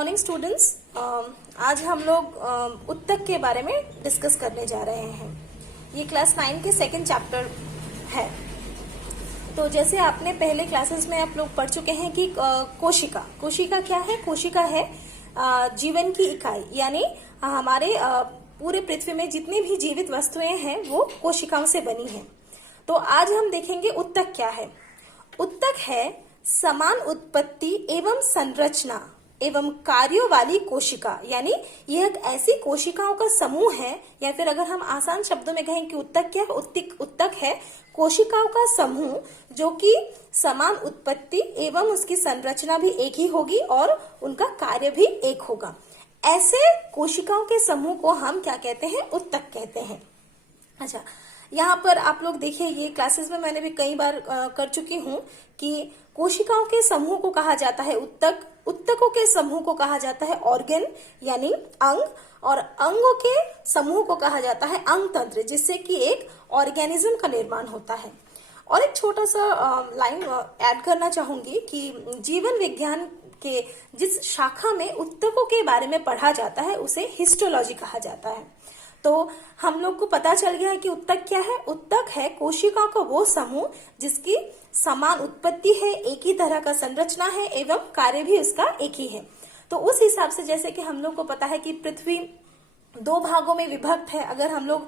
Morning students. आज हम लोग उत्तक के बारे में डिस्कस करने जा रहे हैं। ये क्लास 9 के सेकंड चैप्टर है। तो जैसे आपने पहले क्लासेस में आप लोग पढ़ चुके हैं कि कोशिका कोशिका क्या है। कोशिका है जीवन की इकाई, यानी हमारे पूरे पृथ्वी में जितनी भी जीवित वस्तुएं हैं वो कोशिकाओं से बनी हैं। तो आज हम देखेंगे उत्तक क्या है। उत्तक है समान उत्पत्ति एवं संरचना एवं कार्यों वाली कोशिका, यानी यह एक ऐसी कोशिकाओं का समूह है, या फिर अगर हम आसान शब्दों में कहें कि उत्तक क्या है, उत्तक है कोशिकाओं का समूह जो कि समान उत्पत्ति एवं उसकी संरचना भी एक ही होगी और उनका कार्य भी एक होगा। ऐसे कोशिकाओं के समूह को हम क्या कहते हैं, उत्तक कहते हैं। अच्छा, यहाँ पर आप लोग देखिए, ये क्लासेस में मैंने भी कई बार कर चुकी हूँ कि कोशिकाओं के समूह को कहा जाता है उत्तक, उत्तकों के समूह को कहा जाता है ऑर्गन यानी अंग, और अंगों के समूह को कहा जाता है अंग तंत्र, जिससे कि एक ऑर्गेनिज्म का निर्माण होता है। और एक छोटा सा लाइन ऐड करना चाहूंगी कि जीवन विज्ञान के जिस शाखा में उत्तकों के बारे में पढ़ा जाता है उसे हिस्टोलॉजी कहा जाता है। तो हम लोग को पता चल गया है कि उत्तक क्या है। उत्तक है कोशिकाओं का वो समूह जिसकी समान उत्पत्ति है, एक ही तरह का संरचना है एवं कार्य भी उसका एक ही है। तो उस हिसाब से जैसे कि हम लोग को पता है कि पृथ्वी दो भागों में विभक्त है। अगर हम लोग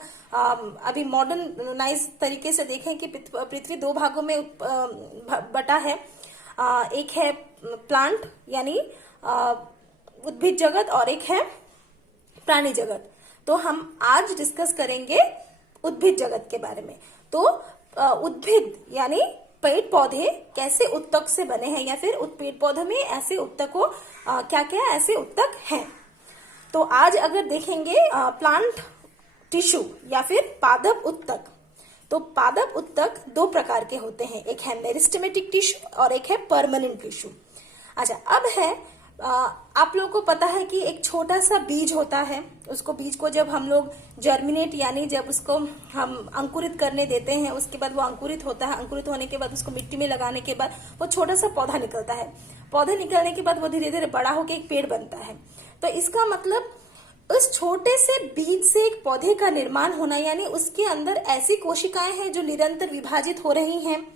अभी मॉडर्नाइज तरीके से देखें कि पृथ्वी दो भागों में बटा है। एक है प्लांट यानी उद्भिद जगत और एक है प्राणी जगत। तो हम आज डिस्कस करेंगे उद्भिद जगत के बारे में। तो उद्भिद यानी पेड़ पौधे कैसे उत्तक से बने हैं, या फिर पेड़ पौधों में ऐसे उत्तकों क्या क्या ऐसे उत्तक हैं। तो आज अगर देखेंगे प्लांट टिश्यू या फिर पादप उत्तक, तो पादप उत्तक दो प्रकार के होते हैं, एक है मेरिस्टेमेटिक टिश्यू और एक है परमानेंट टिश्यू। अच्छा, अब है आप लोगों को पता है कि एक छोटा सा बीज होता है, उसको बीज को जब हम लोग जर्मिनेट यानी जब उसको हम अंकुरित करने देते हैं, उसके बाद वो अंकुरित होता है। अंकुरित होने के बाद उसको मिट्टी में लगाने के बाद वो छोटा सा पौधा निकलता है। पौधे निकलने के बाद वो धीरे धीरे बड़ा होकर एक पेड़ बनता है। तो इसका मतलब उस छोटे से बीज से एक पौधे का निर्माण होना, यानी उसके अंदर ऐसी कोशिकाएं हैं जो निरंतर विभाजित हो रही हैं।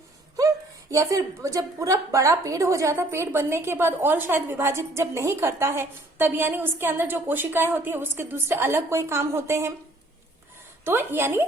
या फिर जब पूरा बड़ा पेड़ हो जाता, पेड़ बनने के बाद और शायद विभाजित जब नहीं करता है तब यानी उसके अंदर जो कोशिकाएं होती है उसके दूसरे अलग कोई काम होते हैं। तो यानी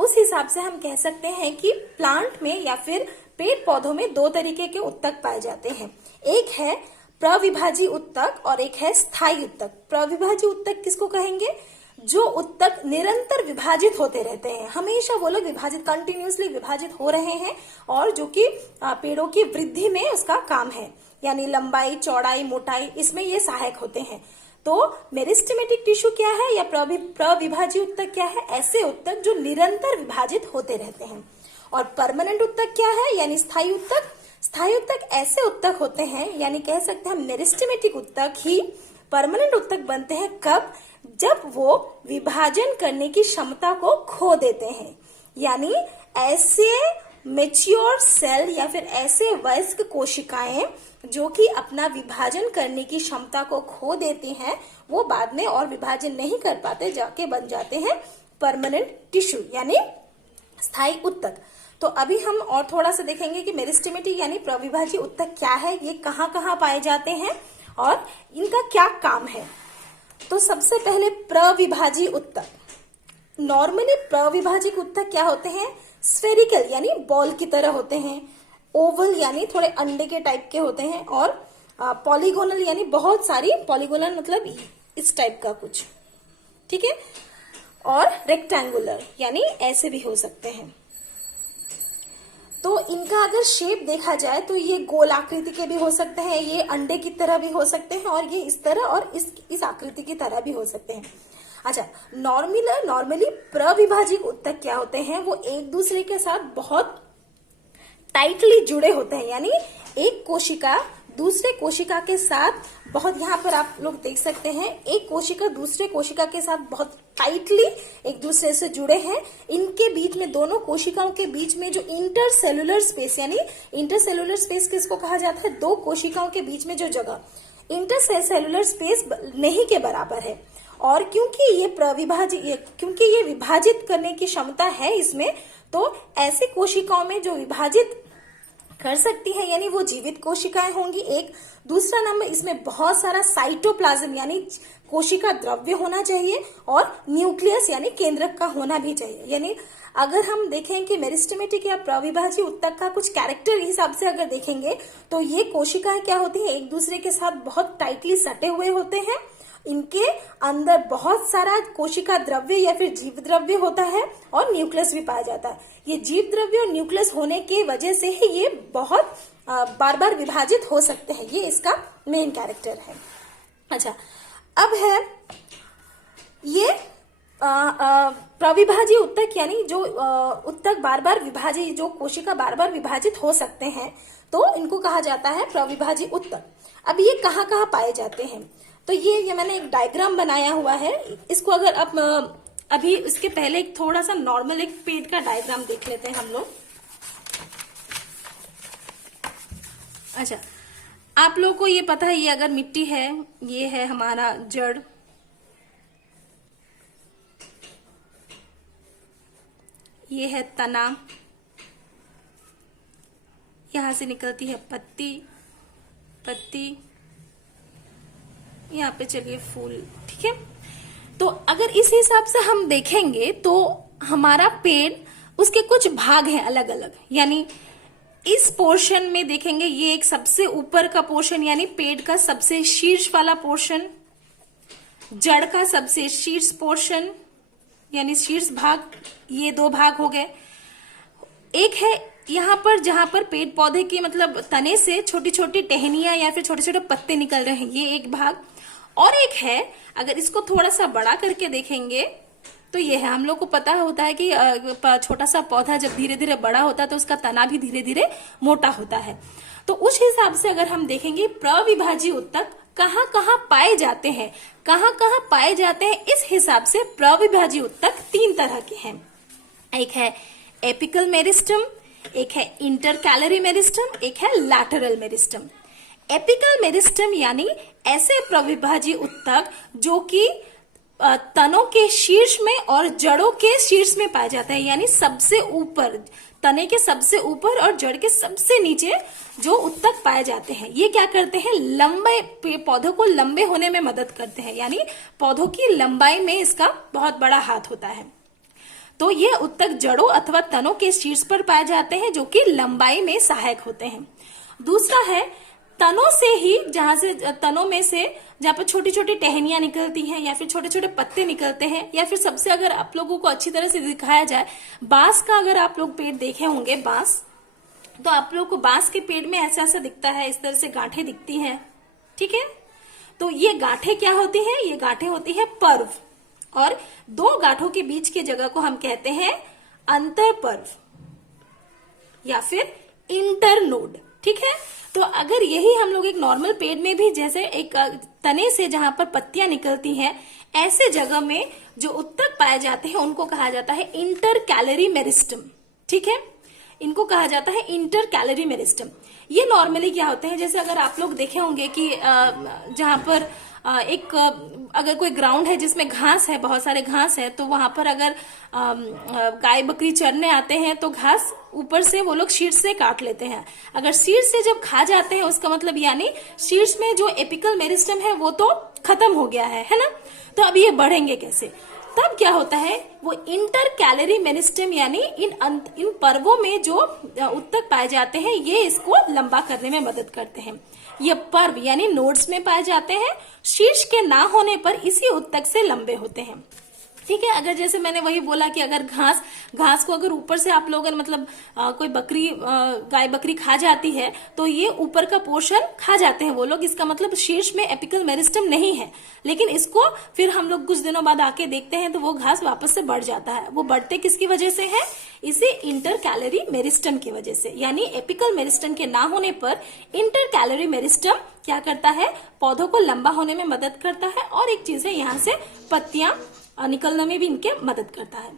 उस हिसाब से हम कह सकते हैं कि प्लांट में या फिर पेड़ पौधों में दो तरीके के उत्तक पाए जाते हैं। एक है प्रविभाजी उत्तक और एक है स्थायी उत्तक। प्रविभाजी उत्तक किसको कहेंगे? जो उत्तक निरंतर विभाजित होते रहते हैं, हमेशा वो लोग विभाजित कंटिन्यूअसली विभाजित हो रहे हैं और जो कि पेड़ों की वृद्धि में उसका काम है, यानी लंबाई चौड़ाई मोटाई इसमें ये सहायक होते हैं। तो मेरिस्टेमेटिक टिश्यू क्या है या प्रविभाजी उत्तक क्या है? ऐसे उत्तक जो निरंतर विभाजित होते रहते हैं। और परमानेंट उत्तक क्या है, यानी स्थायी उत्तक। स्थायी उत्तक ऐसे उत्तक होते हैं, यानी कह सकते हैं मेरिस्टेमेटिक उत्तक ही परमानेंट उत्तक बनते हैं। कब? जब वो विभाजन करने की क्षमता को खो देते हैं, यानी ऐसे मेच्योर सेल या फिर ऐसे वयस्क कोशिकाएं जो कि अपना विभाजन करने की क्षमता को खो देती हैं, वो बाद में और विभाजन नहीं कर पाते, जाके बन जाते हैं परमानेंट टिश्यू यानी स्थायी उत्तक। तो अभी हम और थोड़ा सा देखेंगे कि मेरिस्टेमेटिक यानी प्रविभाजी उत्तक क्या है, ये कहाँ कहाँ पाए जाते हैं और इनका क्या काम है। तो सबसे पहले प्रविभाजी उत्तक। नॉर्मली प्रविभाजी उत्तक क्या होते हैं? स्फेरिकल यानी बॉल की तरह होते हैं, ओवल यानी थोड़े अंडे के टाइप के होते हैं, और पॉलीगोनल यानी बहुत सारी, पॉलीगोनल मतलब इस टाइप का कुछ, ठीक है, और रेक्टेंगुलर यानी ऐसे भी हो सकते हैं। तो इनका अगर शेप देखा जाए तो ये गोल आकृति के भी हो सकते हैं, ये अंडे की तरह भी हो सकते हैं, और ये इस तरह और इस आकृति की तरह भी हो सकते हैं। अच्छा, नॉर्मली प्रविभाजिक उत्तक क्या होते हैं? वो एक दूसरे के साथ बहुत टाइटली जुड़े होते हैं, यानी एक कोशिका दूसरे कोशिका के साथ बहुत, यहाँ पर आप लोग देख सकते हैं, एक कोशिका दूसरे कोशिका के साथ बहुत टाइटली एक दूसरे से जुड़े हैं। इनके बीच में, दोनों कोशिकाओं के बीच में जो इंटरसेलुलर स्पेस, यानी इंटरसेलुलर स्पेस किसको कहा जाता है? दो कोशिकाओं के बीच में जो जगह, इंटरसेलुलर स्पेस नहीं के बराबर है। और क्योंकि ये विभाजित करने की क्षमता है इसमें, तो ऐसी कोशिकाओं में जो विभाजित कर सकती है यानी वो जीवित कोशिकाएं होंगी। एक दूसरा नंबर, इसमें बहुत सारा साइटोप्लाज्म यानी कोशिका द्रव्य होना चाहिए, और न्यूक्लियस यानी केंद्रक का होना भी चाहिए। यानी अगर हम देखें कि मेरिस्टेमेटिक या प्रविभाज्य उत्तक का कुछ कैरेक्टर हिसाब से अगर देखेंगे, तो ये कोशिकाएं क्या होती है, एक दूसरे के साथ बहुत टाइटली सटे हुए होते हैं। इनके अंदर बहुत सारा कोशिका द्रव्य या फिर जीव द्रव्य होता है, और न्यूक्लियस भी पाया जाता है। ये जीव द्रव्य और न्यूक्लियस होने की वजह से ही ये बहुत बार बार विभाजित हो सकते हैं। ये इसका मेन कैरेक्टर है। अच्छा, अब है ये प्रविभाज्य उत्तक, यानी जो उत्तक बार बार विभाजित, जो कोशिका बार बार विभाजित हो सकते हैं, तो इनको कहा जाता है प्रविभाज्य उत्तक। अब ये कहाँ कहाँ पाए जाते हैं, तो ये मैंने एक डायग्राम बनाया हुआ है। इसको अगर आप अभी इसके पहले एक थोड़ा सा नॉर्मल एक पेड़ का डायग्राम देख लेते हैं हम लोग। अच्छा, आप लोगों को ये पता है, ये अगर मिट्टी है, ये है हमारा जड़, ये है तना, यहां से निकलती है पत्ती, यहाँ पे चलिए फूल, ठीक है। तो अगर इस हिसाब से हम देखेंगे तो हमारा पेड़, उसके कुछ भाग हैं अलग अलग। यानी इस पोर्शन में देखेंगे, ये एक सबसे ऊपर का पोर्शन यानी पेड़ का सबसे शीर्ष वाला पोर्शन, जड़ का सबसे शीर्ष पोर्शन यानी शीर्ष भाग, ये दो भाग हो गए। एक है यहाँ पर जहां पर पेड़ पौधे के मतलब तने से छोटी छोटी टहनियां या फिर छोटे छोटे पत्ते निकल रहे हैं, ये एक भाग। और एक है, अगर इसको थोड़ा सा बड़ा करके देखेंगे तो ये है, हम लोग को पता होता है कि छोटा सा पौधा जब धीरे धीरे बड़ा होता है तो उसका तना भी धीरे धीरे मोटा होता है। तो उस हिसाब से अगर हम देखेंगे प्रविभाज्य उत्तक कहाँ कहाँ पाए जाते हैं, इस हिसाब से प्रविभाज्य उत्तक 3 तरह के हैं। एक है एपिकल मेरिस्टम, एक है इंटरकैलरी मेरिस्टम, एक है लैटरल मेरिस्टम। एपिकल मेरिस्टम यानी ऐसे प्रविभाज्य उत्तक जो कि तनों के शीर्ष में और जड़ों के शीर्ष में पाए जाते हैं, यानी सबसे ऊपर, तने के सबसे ऊपर और जड़ के सबसे नीचे जो उत्तक पाए जाते हैं। ये क्या करते हैं, लंबे पौधों को लंबे होने में मदद करते हैं, यानी पौधों की लंबाई में इसका बहुत बड़ा हाथ होता है। तो ये उत्तक जड़ों अथवा तनों के शीर्ष पर पाए जाते हैं जो कि लंबाई में सहायक होते हैं। दूसरा है तनों से ही, तनों में से जहां पर छोटी छोटी टहनियां निकलती हैं या फिर छोटे छोटे पत्ते निकलते हैं, या फिर सबसे अगर आप लोगों को अच्छी तरह से दिखाया जाए, बांस का अगर आप लोग पेड़ देखे होंगे, बांस, तो आप लोग को बांस के पेड़ में ऐसा ऐसा दिखता है, इस तरह से गांठें दिखती हैं, ठीक है। तो ये गांठें क्या होती है, ये गांठें होती है पर्व, और 2 गांठों के बीच की जगह को हम कहते हैं अंतर पर्व या फिर इंटरनोड, ठीक है। तो अगर यही हम लोग एक नॉर्मल पेड़ में भी, जैसे एक तने से जहां पर पत्तियां निकलती हैं, ऐसे जगह में जो उत्तक पाए जाते हैं उनको कहा जाता है इंटरकैलरी मेरिस्टम, ठीक है। इनको कहा जाता है इंटरकैलरी मेरिस्टम। ये नॉर्मली क्या होते हैं, जैसे अगर आप लोग देखे होंगे कि जहां पर अगर कोई ग्राउंड है जिसमें घास है, बहुत सारे घास है, तो वहां पर अगर गाय बकरी चरने आते हैं तो घास ऊपर से वो लोग शीर्ष से काट लेते हैं। अगर शीर्ष से जब खा जाते हैं उसका मतलब यानी शीर्ष में जो एपिकल मेरिस्टम है वो तो खत्म हो गया है ना। तो अब ये बढ़ेंगे कैसे, तब क्या होता है, वो इंटरकैलरी मेरिस्टम यानी इन पर्वों में जो उत्तक पाए जाते हैं ये इसको लंबा करने में मदद करते हैं। ये पर्व यानी नोड्स में पाए जाते हैं, शीर्ष के ना होने पर इसी उत्तक से लंबे होते हैं, ठीक है। अगर जैसे मैंने वही बोला कि अगर घास को अगर ऊपर से आप लोग मतलब कोई गाय बकरी खा जाती है तो ये ऊपर का पोर्शन खा जाते हैं वो लोग, इसका मतलब शीर्ष में एपिकल मेरिस्टम नहीं है। लेकिन इसको फिर हम लोग कुछ दिनों बाद आके देखते हैं तो वो घास वापस से बढ़ जाता है। वो बढ़ते किसकी वजह से है, इसे इंटरकैलरी मेरिस्टम की वजह से, यानी एपिकल मेरिस्टम के ना होने पर इंटरकैलरी मेरिस्टम क्या करता है, पौधों को लंबा होने में मदद करता है। और एक चीज है, यहाँ से पत्तियां निकलने में भी इनके मदद करता है।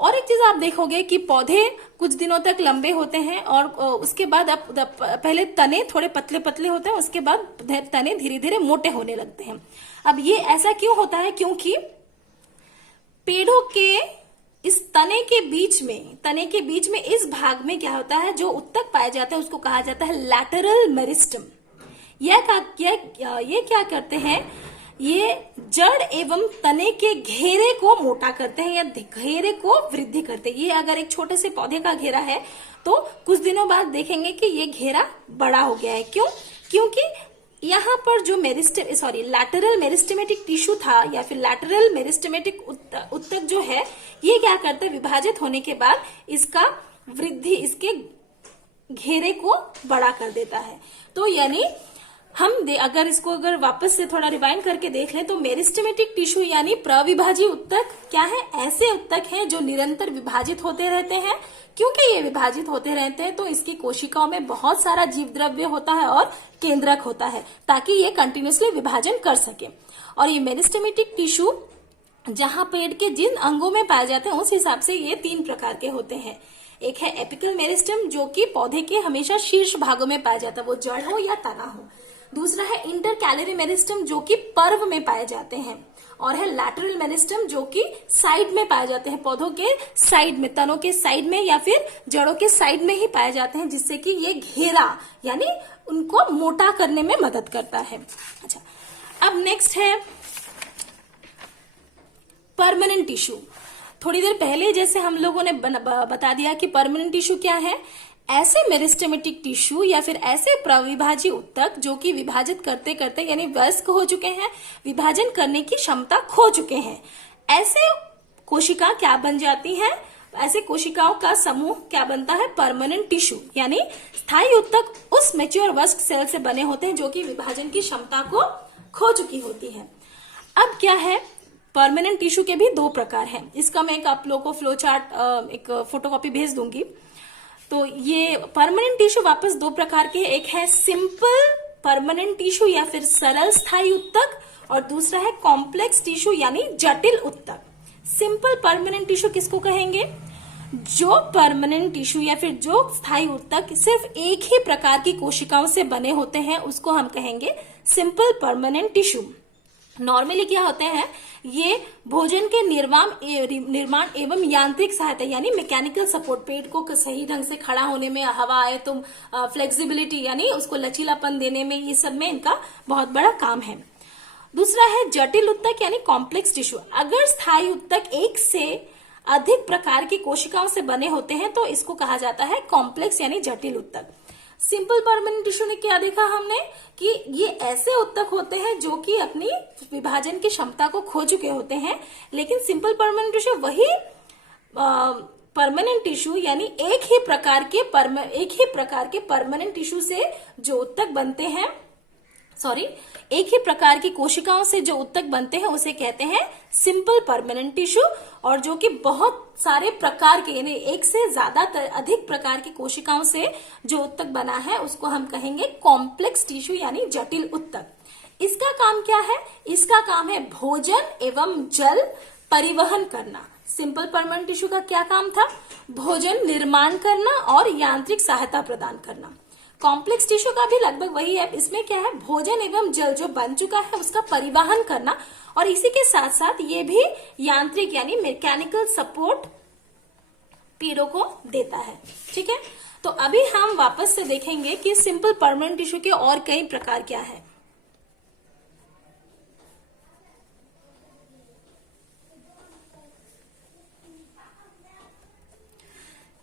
और एक चीज आप देखोगे कि पौधे कुछ दिनों तक लंबे होते हैं और उसके बाद पहले तने थोड़े पतले पतले होते हैं, उसके बाद तने धीरे धीरे मोटे होने लगते हैं। अब ये ऐसा क्यों होता है? क्योंकि पेड़ों के इस तने के बीच में इस भाग में क्या होता है, जो उत्तक पाए जाते हैं उसको कहा जाता है लैटरल मेरिस्टम। ये क्या करते हैं, ये जड़ एवं तने के घेरे को मोटा करते हैं या घेरे को वृद्धि करते हैं। ये अगर एक छोटे से पौधे का घेरा है तो कुछ दिनों बाद देखेंगे कि ये घेरा बड़ा हो गया है। क्यों? क्योंकि यहाँ पर जो लैटरल मेरिस्टेमेटिक टिश्यू था या फिर लैटरल मेरिस्टेमेटिक उत्तक जो है, ये क्या करता है, विभाजित होने के बाद इसका वृद्धि इसके घेरे को बड़ा कर देता है। तो यानी अगर वापस से थोड़ा रिवाइंड करके देख लें तो मेरिस्टेमेटिक टिश्यू यानी प्रविभाजी उत्तक क्या है? ऐसे उत्तक हैं जो निरंतर विभाजित होते रहते हैं। क्योंकि ये विभाजित होते रहते हैं तो इसकी कोशिकाओं में बहुत सारा जीव द्रव्य होता है और केंद्रक होता है ताकि ये कंटिन्यूसली विभाजन कर सके। और ये मेरिस्टेमेटिक टिश्यू जहां पेड़ के जिन अंगों में पाए जाते हैं उस हिसाब से ये 3 प्रकार के होते हैं। एक है एपिकल मेरिस्टम जो कि पौधे के हमेशा शीर्ष भागों में पाया जाता है, वो जड़ हो या तना हो। दूसरा है इंटरकैलरी मेरिस्टम जो कि पर्व में पाए जाते हैं। और है लैटरल मेरिस्टम जो कि साइड में पाए जाते हैं, पौधों के साइड में, तनों के साइड में या फिर जड़ों के साइड में ही पाए जाते हैं, जिससे कि ये घेरा यानी उनको मोटा करने में मदद करता है। अच्छा, अब नेक्स्ट है परमानेंट टिश्यू। थोड़ी देर पहले जैसे हम लोगों ने बता दिया कि परमानेंट टिश्यू क्या है, ऐसे मेरिस्टेमेटिक टिश्यू या फिर ऐसे प्रविभाजी उत्तक जो कि विभाजित करते करते यानी वयस्क हो चुके हैं, विभाजन करने की क्षमता खो चुके हैं, ऐसे कोशिका क्या बन जाती हैं? ऐसे कोशिकाओं का समूह क्या बनता है? Permanent tissue. यानी स्थायी उत्तक उस मैच्योर वयस्क सेल से बने होते हैं जो कि विभाजन की क्षमता को खो चुकी होती है। अब क्या है, परमानेंट टिश्यू के भी 2 प्रकार हैं। इसका मैं आप लोगों को फ्लो चार्ट एक फोटोकॉपी भेज दूंगी। तो ये परमानेंट टिश्यू वापस 2 प्रकार के, एक है सिंपल परमानेंट टिश्यू या फिर सरल स्थायी उत्तक, और दूसरा है कॉम्प्लेक्स टिश्यू यानी जटिल उत्तक। सिंपल परमानेंट टिश्यू किसको कहेंगे? जो परमानेंट टिश्यू या फिर जो स्थायी उत्तक सिर्फ एक ही प्रकार की कोशिकाओं से बने होते हैं उसको हम कहेंगे सिंपल परमानेंट टिश्यू। नॉर्मली क्या होते हैं, ये भोजन के निर्माण एवं यांत्रिक सहायता यानी मैकेनिकल सपोर्ट, पेट को सही ढंग से खड़ा होने में, हवा आए तो फ्लेक्सिबिलिटी यानी उसको लचीलापन देने में, ये सब में इनका बहुत बड़ा काम है। दूसरा है जटिल उत्तक यानी कॉम्प्लेक्स टिश्यू। अगर स्थायी उत्तक एक से अधिक प्रकार की कोशिकाओं से बने होते हैं तो इसको कहा जाता है कॉम्प्लेक्स यानी जटिल उत्तक। सिंपल परमानेंट टिश्यू ने क्या देखा हमने कि ये ऐसे उत्तक होते हैं जो कि अपनी विभाजन की क्षमता को खो चुके होते हैं, लेकिन सिंपल परमानेंट टिश्यू वही परमानेंट टिश्यू यानी एक ही प्रकार के परमानेंट टिश्यू से जो उत्तक बनते हैं, एक ही प्रकार की कोशिकाओं से जो उत्तक बनते हैं उसे कहते हैं सिंपल परमानेंट टिश्यू। और जो कि बहुत सारे प्रकार के यानी एक से ज्यादा अधिक प्रकार की कोशिकाओं से जो उत्तक बना है उसको हम कहेंगे कॉम्प्लेक्स टिश्यू यानी जटिल उत्तक। इसका काम क्या है? इसका काम है भोजन एवं जल परिवहन करना। सिंपल परमानेंट टिश्यू का क्या काम था? भोजन निर्माण करना और यांत्रिक सहायता प्रदान करना। कॉम्प्लेक्स टिश्यू का भी लगभग वही है। इसमें क्या है, भोजन एवं जल जो बन चुका है उसका परिवहन करना, और इसी के साथ साथ ये भी यांत्रिक यानी मैकेनिकल सपोर्ट पेड़ों को देता है। ठीक है, तो अभी हम वापस से देखेंगे कि सिंपल परमानेंट टिश्यू के और कई प्रकार क्या है।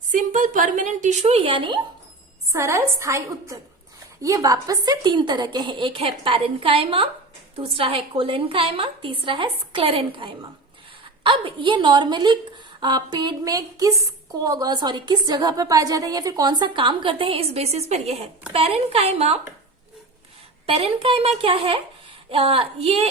सिंपल परमानेंट टिश्यू यानी सरल स्थायी उत्तक, ये वापस से 3 तरह के हैं। एक है पैरेन्काइमा, दूसरा है कोलेन्काइमा, तीसरा है स्क्लेरेन्काइमा। अब ये नॉर्मली पेड़ में किस जगह पर पाए जाते हैं या फिर कौन सा काम करते हैं इस बेसिस पर ये है। पैरेन्काइमा क्या है, ये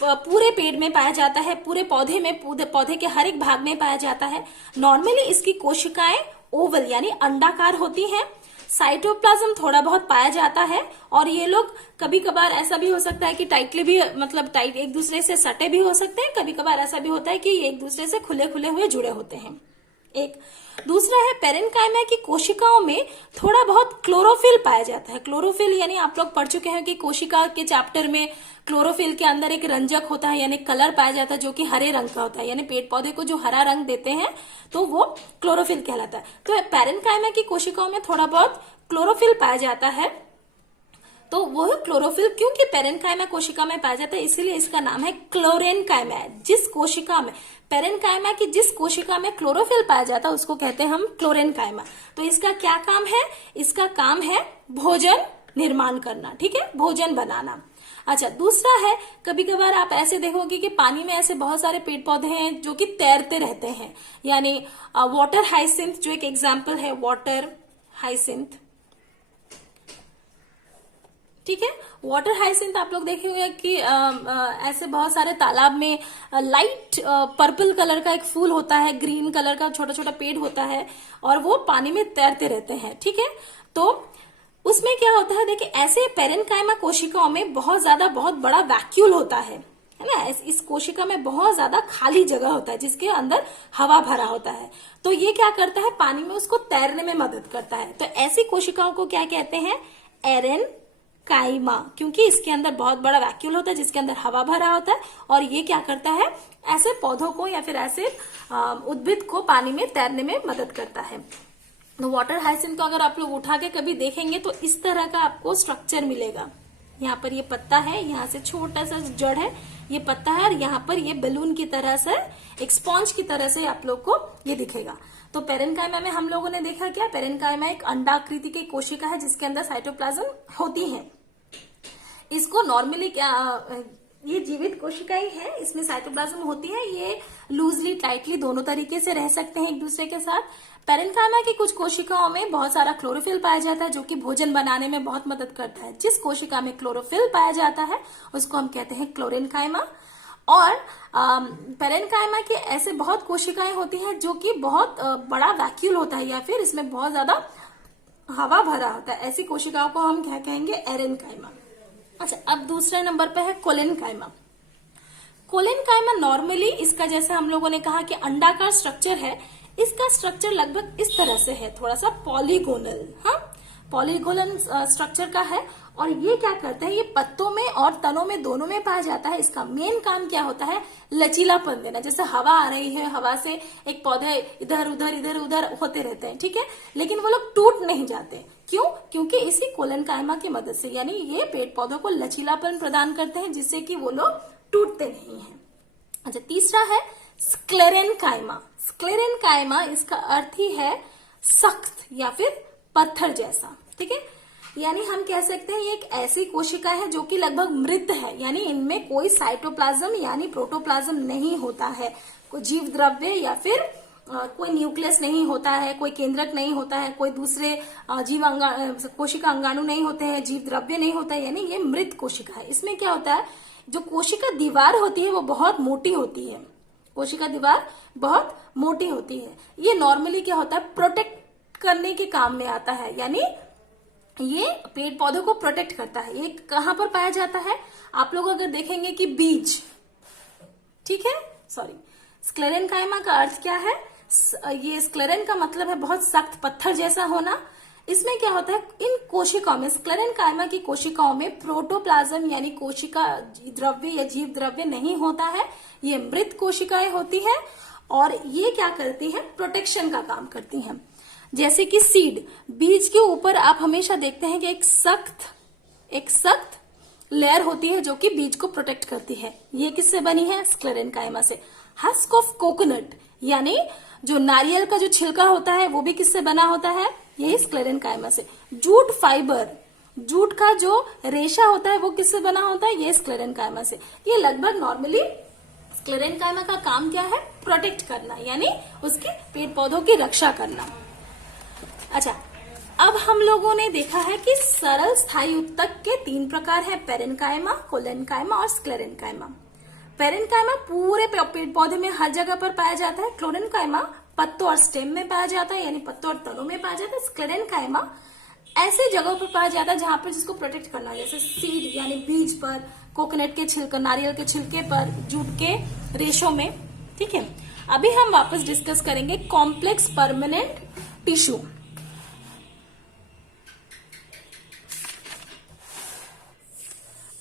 पूरे पेड़ में पाया जाता है, पूरे पौधे में, पौधे के हर एक भाग में पाया जाता है। नॉर्मली इसकी कोशिकाएं ओवल यानी अंडाकार होती हैं। साइटोप्लाज्म थोड़ा बहुत पाया जाता है, और ये लोग कभी कभार ऐसा भी हो सकता है कि टाइटली भी, मतलब टाइट एक दूसरे से सटे भी हो सकते हैं, कभी कभार ऐसा भी होता है कि ये एक दूसरे से खुले खुले हुए जुड़े होते हैं। एक दूसरा है पेरेन्काइमा की कोशिकाओं में थोड़ा बहुत क्लोरोफिल पाया जाता है। क्लोरोफिल यानी आप लोग पढ़ चुके हैं कि कोशिका के चैप्टर में क्लोरोफिल के अंदर एक रंजक होता है, यानी कलर पाया जाता है जो कि हरे रंग का होता है, यानी पेड़ पौधे को जो हरा रंग देते हैं तो वो क्लोरोफिल कहलाता है। तो पेरेन्काइमा की कोशिकाओं में थोड़ा बहुत क्लोरोफिल पाया जाता है, तो वो क्लोरोफिल क्योंकि पेरेन्काइमा कोशिका में पाया जाता है इसीलिए इसका नाम है क्लोरेन्काइमा। जिस कोशिका में पेरेन्काइमा की जिस कोशिका में क्लोरोफिल पाया जाता है उसको कहते हैं हम क्लोरेन्काइमा। तो इसका क्या काम है? इसका काम है भोजन निर्माण करना, ठीक है, भोजन बनाना। अच्छा, दूसरा है कभी कभार आप ऐसे देखोगे कि पानी में ऐसे बहुत सारे पेड़ पौधे हैं जो कि तैरते रहते हैं, यानी वाटर हाइसिंथ जो एक एग्जाम्पल है, वाटर हाइसिंथ, ठीक है। वाटर हाइसिंथ आप लोग देखे हुए कि ऐसे बहुत सारे तालाब में लाइट पर्पल कलर का एक फूल होता है, ग्रीन कलर का छोटा छोटा पेड़ होता है, और वो पानी में तैरते रहते हैं, ठीक है। तो उसमें क्या होता है, देखिए ऐसे पेरेन्काइमा कोशिकाओं में बहुत बड़ा वैक्यूल होता है ना। इस कोशिका में बहुत ज्यादा खाली जगह होता है जिसके अंदर हवा भरा होता है, तो ये क्या करता है, पानी में उसको तैरने में मदद करता है। तो ऐसी कोशिकाओं को क्या कहते हैं? एरेनकाइमा, क्योंकि इसके अंदर बहुत बड़ा वैक्यूल होता है जिसके अंदर हवा भरा होता है, और ये क्या करता है, ऐसे पौधों को या फिर ऐसे उद्भिद को पानी में तैरने में मदद करता है। तो वाटर हाइसिंथ को अगर आप लोग उठा के कभी देखेंगे तो इस तरह का आपको स्ट्रक्चर मिलेगा। यहाँ पर ये पत्ता है, यहाँ से छोटा सा जड़ है, ये पत्ता है, और यहाँ पर ये बैलून की तरह से, एक स्पॉन्ज की तरह से आप लोग को ये दिखेगा। तो पेरेन्काइमा में हम लोगों ने देखा क्या, पेरेन्काइमा एक अंडाकृति की कोशिका है जिसके अंदर साइटोप्लाज्म होती है। इसको नॉर्मली क्या, ये जीवित कोशिकाएं है, इसमें साइटोप्लाज्म होती है, ये लूजली टाइटली दोनों तरीके से रह सकते हैं एक दूसरे के साथ। पेरेन्काइमा की कुछ कोशिकाओं में बहुत सारा क्लोरोफिल पाया जाता है जो कि भोजन बनाने में बहुत मदद करता है। जिस कोशिका में क्लोरोफिल पाया जाता है उसको हम कहते हैं क्लोरेन्काइमा। और पेरेन्काइमा के ऐसे बहुत कोशिकाएं होती हैं जो कि बहुत बड़ा वैक्यूल होता है या फिर इसमें बहुत ज्यादा हवा भरा होता है, ऐसी कोशिकाओं को हम क्या कहेंगे? एरेन्काइमा। अच्छा, अब दूसरे नंबर पे है कोलेन्काइमा। कोलेन्काइमा नॉर्मली इसका, जैसे हम लोगों ने कहा कि अंडाकार स्ट्रक्चर है, इसका स्ट्रक्चर लगभग इस तरह से है, थोड़ा सा पॉलीगोनल, हाँ, पॉलीगोनल स्ट्रक्चर का है। और ये क्या करते हैं, ये पत्तों में और तनों में दोनों में पाया जाता है। इसका मेन काम क्या होता है? लचीलापन देना। जैसे हवा आ रही है, हवा से एक पौधे इधर उधर होते रहते हैं, ठीक है, लेकिन वो लोग टूट नहीं जाते। क्यों? क्योंकि इसी कोलेन्काइमा की मदद से, यानी ये पेड़ पौधों को लचीलापन प्रदान करते हैं जिससे कि वो लोग टूटते नहीं है। अच्छा, तीसरा है स्क्लेरेन्काइमा। स्क्लेरेन्काइमा इसका अर्थ ही है सख्त या फिर पत्थर जैसा, ठीक है। यानी हम कह सकते हैं ये एक ऐसी कोशिका है जो कि लगभग मृत है, यानी इनमें कोई साइटोप्लाज्म यानी प्रोटोप्लाज्म नहीं होता है, कोई जीव द्रव्य या फिर कोई न्यूक्लियस नहीं होता है, कोई केंद्रक नहीं होता है, कोई दूसरे कोशिका अंगाणु नहीं होते हैं, जीव द्रव्य नहीं होता है, यानी ये मृत कोशिका है। इसमें क्या होता है, जो कोशिका दीवार होती है वो बहुत मोटी होती है, कोशिका दीवार बहुत मोटी होती है। ये नॉर्मली क्या होता है, प्रोटेक्ट करने के काम में आता है, यानी ये पेड़ पौधों को प्रोटेक्ट करता है। ये कहां पर पाया जाता है, आप लोग अगर देखेंगे कि बीज, ठीक है, सॉरी, स्क्लेरेन्काइमा का अर्थ क्या है, ये स्क्लेरेन का मतलब है बहुत सख्त पत्थर जैसा होना। इसमें क्या होता है, इन कोशिकाओं में, स्क्लेरेन्काइमा की कोशिकाओं में प्रोटोप्लाज्म यानी कोशिका द्रव्य या जीव द्रव्य नहीं होता है, ये मृत कोशिकाएं होती है, और ये क्या करती है, प्रोटेक्शन का काम करती हैं। जैसे कि सीड, बीज के ऊपर आप हमेशा देखते हैं कि एक सख्त लेयर होती है जो कि बीज को प्रोटेक्ट करती है। ये किससे बनी है, स्क्लेरेन्काइमा से। हस्क ऑफ कोकोनट यानी जो नारियल का जो छिलका होता है वो भी किससे बना होता है, यही स्क्लेरेन्काइमा से। जूट फाइबर, जूट का जो रेशा होता है वो किससे बना होता है, ये स्क्लेरेन्काइमा से। ये लगभग नॉर्मली स्क्लेरेन्काइमा का काम क्या है, प्रोटेक्ट करना, यानी उसके पेड़ पौधों की रक्षा करना। अच्छा, अब हम लोगों ने देखा है कि सरल स्थायी उत्तक के 3 प्रकार हैं, पेरेन्काइमा, कोलेन्काइमा और स्क्लेरेन्काइमा। पेरेन्काइमा पूरे पेड़ पौधे में हर जगह पर पाया जाता है। क्लोरेन्काइमा पत्तों और स्टेम में पाया जाता है, यानी पत्तों और तनों में पाया जाता है। स्क्लेरेन्काइमा ऐसे जगहों पर पाया जाता है जहां पर जिसको प्रोटेक्ट करना है, जैसे सीड यानी बीज पर, कोकोनट के छिलके, नारियल के छिलके पर, जूट के रेशों में। ठीक है, अभी हम वापस डिस्कस करेंगे complex permanent tissue.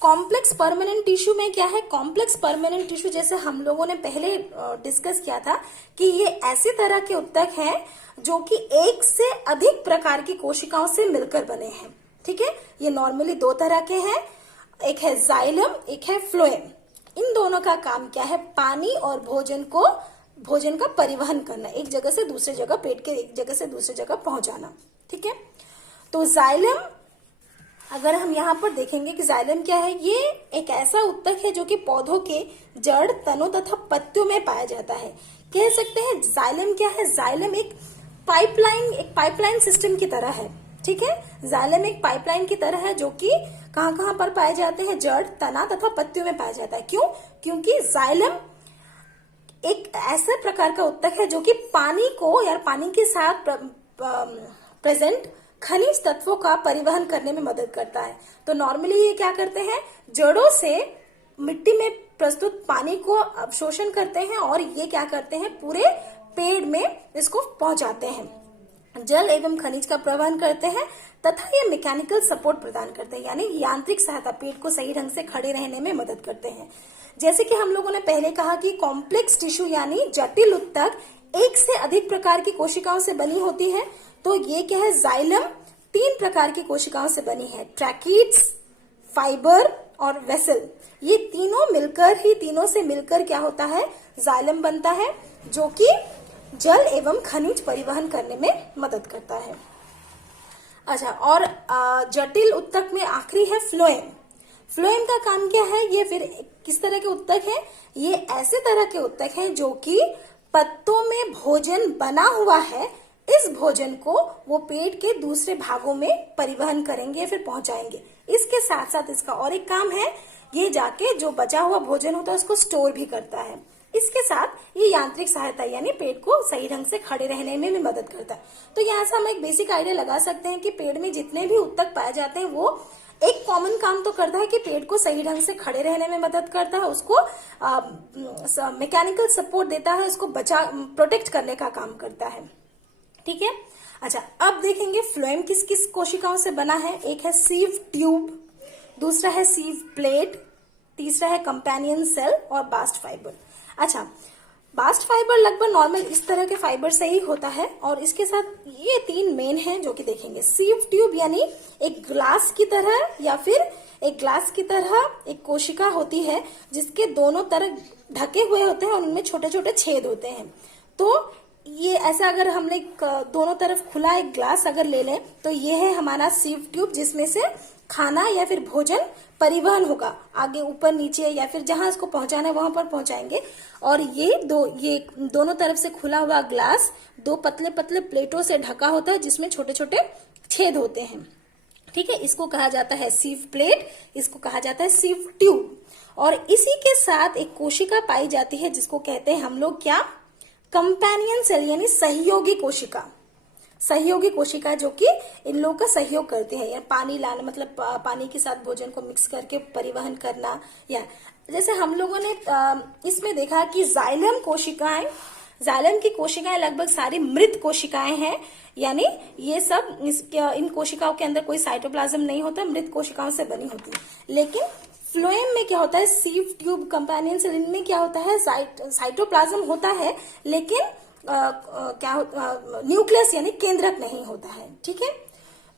Complex permanent tissue में क्या है? कॉम्प्लेक्स परमानेंट टिश्यू जैसे हम लोगों ने पहले डिस्कस किया था कि ये ऐसी तरह के उत्तक हैं जो कि एक से अधिक प्रकार की कोशिकाओं से मिलकर बने हैं। ठीक है, ये नॉर्मली दो तरह के हैं, एक है जाइलम, एक है फ्लोएम। इन दोनों का काम क्या है? पानी और भोजन का परिवहन करना, एक जगह से दूसरे जगह, पेट के एक जगह से दूसरे जगह पहुंचाना। ठीक है, तो जाइलम, अगर हम यहाँ पर देखेंगे कि जाइलम क्या है, ये एक ऐसा उत्तक है जो कि पौधों के जड़, तनों तथा पत्तियों में पाया जाता है। कह सकते हैं जाइलम क्या है? जाइलम एक पाइपलाइन सिस्टम की तरह है। ठीक है, जाइलम एक पाइपलाइन की तरह है जो कि कहाँ कहाँ पर पाए जाते हैं? जड़, तना तथा पत्तियों में पाया जाता है। क्यों? क्योंकि जाइलम एक ऐसे प्रकार का उत्तक है जो कि पानी को या पानी के साथ प्रेजेंट खनिज तत्वों का परिवहन करने में मदद करता है। तो नॉर्मली ये क्या करते हैं? जड़ों से मिट्टी में प्रस्तुत पानी को अवशोषण करते हैं और ये क्या करते हैं? पूरे पेड़ में इसको पहुंचाते हैं। जल एवं खनिज का प्रवहन करते हैं तथा ये मैकेनिकल सपोर्ट प्रदान करते हैं, यानी यांत्रिक सहायता, पेड़ को सही ढंग से खड़े रहने में मदद करते हैं। जैसे कि हम लोगों ने पहले कहा कि कॉम्प्लेक्स टिश्यू यानी जटिल उत्तक एक से अधिक प्रकार की कोशिकाओं से बनी होती है। तो ये क्या है? जाइलम 3 प्रकार की कोशिकाओं से बनी है, ट्रैकीड्स, फाइबर और वेसल। ये तीनों से मिलकर क्या होता है? जाइलम बनता है, जो कि जल एवं खनिज परिवहन करने में मदद करता है। अच्छा, और जटिल उत्तक में आखिरी है फ्लोएम। फ्लोएम का काम क्या है? ये फिर किस तरह के उत्तक है? ये ऐसे तरह के उत्तक हैं जो कि पत्तों में भोजन बना हुआ है, इस भोजन को वो पेट के दूसरे भागों में परिवहन करेंगे, फिर पहुंचाएंगे। इसके साथ साथ इसका और एक काम है, ये जाके जो बचा हुआ भोजन होता है उसको स्टोर भी करता है। इसके साथ ये यांत्रिक सहायता यानी पेट को सही ढंग से खड़े रहने में भी मदद करता है। तो यहाँ से हम एक बेसिक आइडिया लगा सकते हैं कि पेड़ में जितने भी उत्तक पाए जाते हैं वो एक कॉमन काम तो करता है कि पेड़ को सही ढंग से खड़े रहने में मदद करता है, उसको मैकेनिकल सपोर्ट देता है, उसको प्रोटेक्ट करने का काम करता है। ठीक है, अच्छा, अब देखेंगे फ्लोएम किस किस कोशिकाओं से बना है। एक है सीव ट्यूब, दूसरा है सीव प्लेट, तीसरा है कंपेनियन सेल और बास्ट फाइबर। अच्छा, बास्ट फाइबर लगभग नॉर्मल इस तरह के फाइबर से ही होता है और इसके साथ ये 3 मेन हैं जो कि देखेंगे। सीव ट्यूब यानी एक ग्लास की तरह या फिर एक ग्लास की तरह एक कोशिका होती है जिसके दोनों तरफ ढके हुए होते हैं और उनमें छोटे छोटे छेद होते हैं। तो ये ऐसा अगर हमने दोनों तरफ खुला एक ग्लास अगर ले लें तो ये है हमारा सीव ट्यूब, जिसमें से खाना या फिर भोजन परिवहन होगा, आगे ऊपर नीचे या फिर जहां इसको पहुंचाना है वहां पर पहुंचाएंगे। और ये दोनों तरफ से खुला हुआ ग्लास 2 पतले पतले प्लेटों से ढका होता है जिसमें छोटे छोटे छेद होते हैं। ठीक है, इसको कहा जाता है सीव प्लेट, इसको कहा जाता है सीव ट्यूब। और इसी के साथ एक कोशिका पाई जाती है जिसको कहते हैं हम लोग क्या? कंपेनियन सेल यानी सहयोगी कोशिका। सहयोगी कोशिका जो कि इन लोगों का सहयोग करते हैं, या पानी लाना, मतलब पानी के साथ भोजन को मिक्स करके परिवहन करना। या जैसे हम लोगों ने इसमें देखा कि जाइलम की कोशिकाएं लगभग सारी मृत कोशिकाएं हैं, यानी ये सब इन कोशिकाओं के अंदर कोई साइटोप्लाज्म नहीं होता, मृत कोशिकाओं से बनी होती है। लेकिन फ्लोएम में क्या होता है? सीव ट्यूब, कंपेनियन सेल, इनमें क्या होता है? साइटोप्लाज्म होता है, लेकिन न्यूक्लियस यानी केंद्रक नहीं होता है। ठीक है,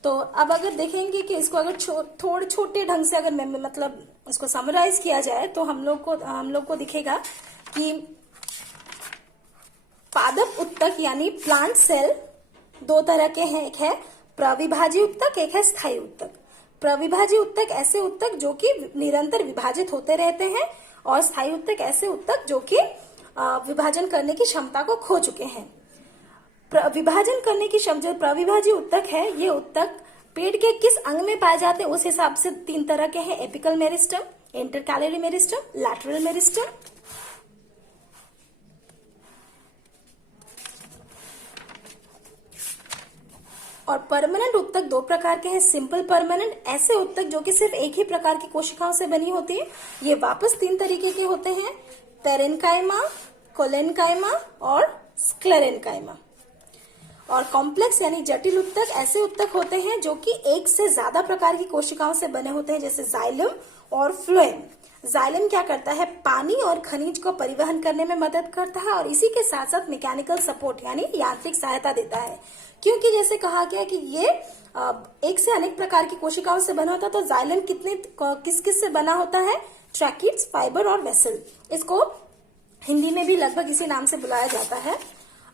तो अब अगर देखेंगे कि इसको अगर थोड़े छोटे ढंग से अगर मतलब इसको समराइज किया जाए तो हम लोग को दिखेगा कि पादप उत्तक यानी प्लांट सेल 2 तरह के हैं, एक है प्रविभाजी उत्तक, एक है स्थायी उत्तक। प्रविभाजी उत्तक ऐसे उत्तक जो कि निरंतर विभाजित होते रहते हैं और स्थायी उत्तक ऐसे उत्तक जो कि विभाजन करने की क्षमता को खो चुके हैं। विभाजन करने की क्षमता, जो प्रविभाजी उत्तक है, ये उत्तक पेड़ के किस अंग में पाए जाते हैं उस हिसाब से 3 तरह के हैं, apical meristem, intercalary meristem, lateral meristem. और परमानेंट उत्तक दो प्रकार के हैं, सिंपल परमानेंट, ऐसे उत्तक जो कि सिर्फ एक ही प्रकार की कोशिकाओं से बनी होती है। ये वापस तीन तरीके के होते हैं, पेरेन्काइमा, कोलेन्काइमा और स्क्लेरेन्काइमा। और कॉम्प्लेक्स यानी जटिल उत्तक ऐसे उत्तक होते हैं जो कि एक से ज्यादा प्रकार की कोशिकाओं से बने होते हैं, जैसे जाइलम और फ्लोएम। जाइलम क्या करता है, पानी और खनिज को परिवहन करने में मदद करता है और इसी के साथ साथ मैकेनिकल सपोर्ट यानी यांत्रिक सहायता देता है। क्योंकि जैसे कहा गया कि ये एक से अनेक प्रकार की कोशिकाओं से बना होता है, तो जाइलम किस किस से बना होता है, ट्रैकिड्स, फाइबर और वेसल। इसको हिंदी में भी लगभग इसी नाम से बुलाया जाता है।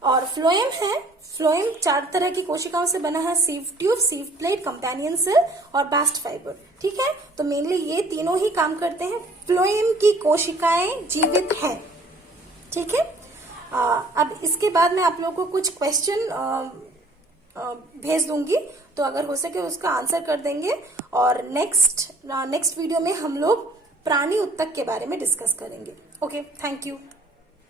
और फ्लोएम है, फ्लोएम चार तरह की कोशिकाओं से बना है, sieve tube, sieve plate, companion cell और बास्ट फाइबर। ठीक है, तो मेनली ये तीनों ही काम करते हैं। फ्लोएम की कोशिकाएं जीवित हैं। ठीक है, अब इसके बाद मैं आप लोगों को कुछ क्वेश्चन भेज दूंगी, तो अगर हो सके उसका आंसर कर देंगे। और नेक्स्ट वीडियो में हम लोग प्राणी उत्तक के बारे में डिस्कस करेंगे। Okay, thank you.